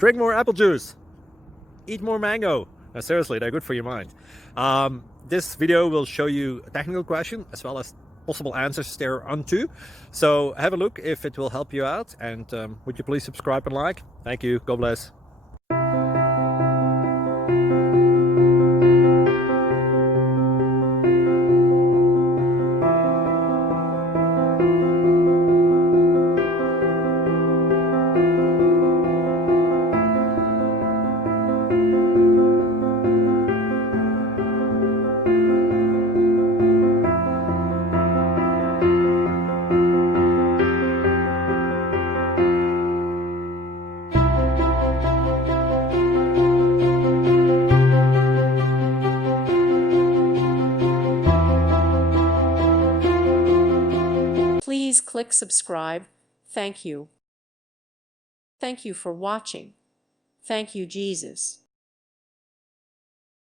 Drink more apple juice. Eat more mango. Seriously, they're good for your mind. This video will show you a technical question as well as possible answers thereunto. So have a look if it will help you out, and would you please subscribe and like? Thank you. God bless. Please click subscribe. Thank you. Thank you for watching. Thank you, Jesus.